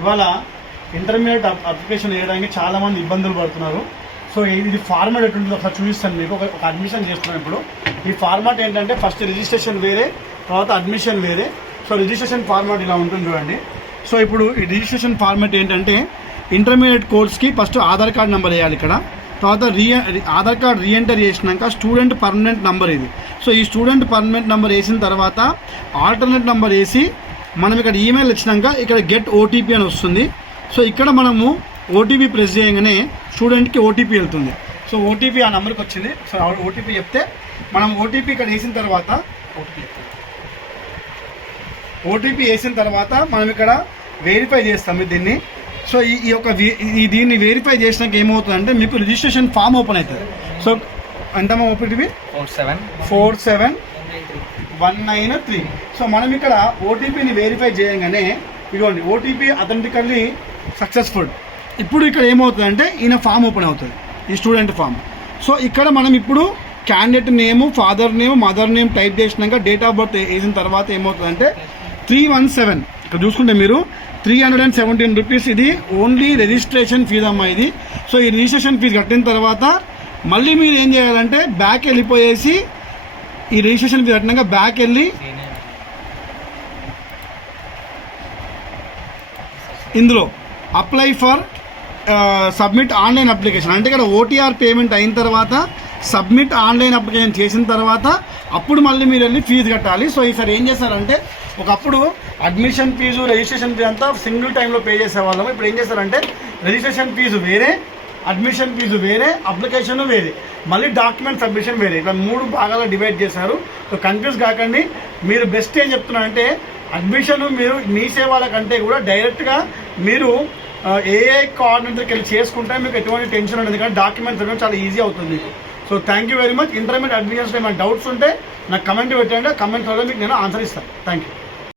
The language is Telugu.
ఇవాళ ఇంటర్మీడియట్ అప్లికేషన్ వేయడానికి చాలామంది ఇబ్బందులు పడుతున్నారు. సో ఇది ఫార్మాట్ ఎటుంటుందో ఒకసారి చూపిస్తాను మీకు. ఒక అడ్మిషన్ చేస్తున్నాను ఇప్పుడు. ఈ ఫార్మాట్ ఏంటంటే ఫస్ట్ రిజిస్ట్రేషన్ వేరే, తర్వాత అడ్మిషన్ వేరే. సో రిజిస్ట్రేషన్ ఫార్మాట్ ఇలా ఉంటుంది చూడండి. సో ఇప్పుడు ఈ రిజిస్ట్రేషన్ ఫార్మాట్ ఏంటంటే ఇంటర్మీడియట్ కోర్స్కి ఫస్ట్ ఆధార్ కార్డ్ నెంబర్ వేయాలి ఇక్కడ. తర్వాత ఆధార్ కార్డ్ రీఎంటర్ చేసినాక స్టూడెంట్ పర్మనెంట్ నెంబర్ ఇది. సో ఈ స్టూడెంట్ పర్మనెంట్ నెంబర్ వేసిన తర్వాత ఆల్టర్నేట్ నెంబర్ వేసి మనం ఇక్కడ ఈమెయిల్ వచ్చినాక ఇక్కడ గెట్ ఓటీపీ అని వస్తుంది. సో ఇక్కడ మనము ఓటీపీ ప్రెస్ చేయగానే స్టూడెంట్కి ఓటీపీ వెళ్తుంది. సో ఓటీపీ ఆ నెంబర్కి వచ్చింది. సో ఓటీపీ చెప్తే మనం ఓటీపీ ఇక్కడ వేసిన తర్వాత మనం ఇక్కడ వెరిఫై చేస్తాము దీన్ని. సో దీన్ని వెరిఫై చేసినాక ఏమవుతుందంటే మీకు రిజిస్ట్రేషన్ ఫామ్ ఓపెన్ అవుతుంది. సో ఎంతమా ఓటీపీ 47193. సో మనం ఇక్కడ ఓటీపీని వెరిఫై చేయగానే ఇదిగోండి ఓటీపీ అథెంటికల్లీ సక్సెస్ఫుల్. ఇప్పుడు ఇక్కడ ఏమవుతుందంటే ఈయన ఫామ్ ఓపెన్ అవుతుంది, ఈ స్టూడెంట్ ఫామ్. సో ఇక్కడ మనం ఇప్పుడు క్యాండిడేట్ నేము, father name, mother name type చేసినాక డేట్ ఆఫ్ బర్త్ వేసిన తర్వాత ఏమవుతుందంటే 317 ఇక్కడ చూసుకుంటే మీరు 317 రూపీస్ ఇది ఓన్లీ రిజిస్ట్రేషన్ ఫీజు అమ్మా ఇది. సో ఈ రిజిస్ట్రేషన్ ఫీజు కట్టిన తర్వాత మళ్ళీ మీరు ఏం చేయాలంటే బ్యాక్ వెళ్ళిపోయేసి ఈ రిజిస్ట్రేషన్ ఫీజు కట్టినాక బ్యాక్ వెళ్ళి ఇందులో apply for submit online application అంటే ఇక్కడ ఓటీఆర్ పేమెంట్ అయిన తర్వాత సబ్మిట్ ఆన్లైన్ అప్లికేషన్ చేసిన తర్వాత అప్పుడు మళ్ళీ మీరు వెళ్ళి ఫీజు కట్టాలి. సో ఈసారి ఏం చేస్తారంటే ఒకప్పుడు అడ్మిషన్ ఫీజు, రిజిస్ట్రేషన్ ఫీజు అంతా సింగిల్ టైంలో పే చేసేవాళ్ళము. ఇప్పుడు ఏం చేస్తారంటే రిజిస్ట్రేషన్ ఫీజు వేరే, అడ్మిషన్ ఫీజు వేరే, అప్లికేషన్ వేరే, మళ్ళీ డాక్యుమెంట్ సబ్మిషన్ వేరే, ఇట్లా 3 భాగాలు డివైడ్ చేశారు. సో కన్ఫ్యూజ్ కాకండి. మీరు బెస్ట్ ఏం చెప్తున్నారంటే అడ్మిషన్ మీరు మీ సేవల కంటే కూడా డైరెక్ట్గా మీరు ఏఐ కోఆర్డినేటర్కి వెళ్ళి చేసుకుంటే మీకు ఎటువంటి టెన్షన్ ఉండదు, కానీ డాక్యుమెంట్స్ అనేది చాలా ఈజీ అవుతుంది మీకు. So thank you very much. Intermediate అడ్మిషన్స్లో ఏమైనా డౌట్స్ ఉంటే నాకు కమెంట్ పెట్టండి, కమెంట్స్లో మీకు నేను ఆన్సర్ ఇస్తాను. Thank you.